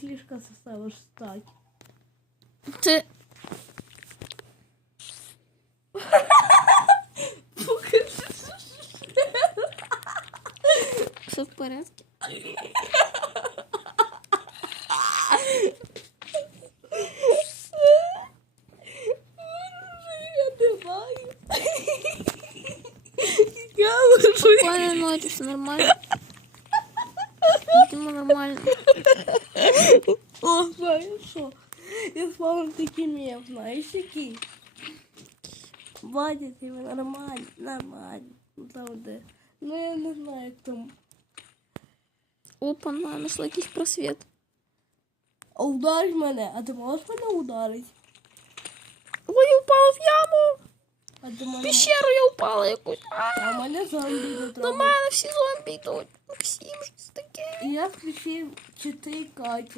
слишком заставишь встать. Ти. Все в лежу. Спокойной ночи, все нормально. Видимо, нормально. О, знаєш що? Я спав такий мем, знаєш який? Вадя, ти нормально, нормально. Ну, Там де. Ну я не знаю, як там. Опа, на, знайшла якийсь просвіт. А ударь мене, а ти можеш мене ударити? Ой, я упала в яму. А ти В мене... пещеру я упала якусь. А, А мене зомбі не До трогає. мене всі зомбі йдуть. Максим, що це таке? Я включив чити Каті.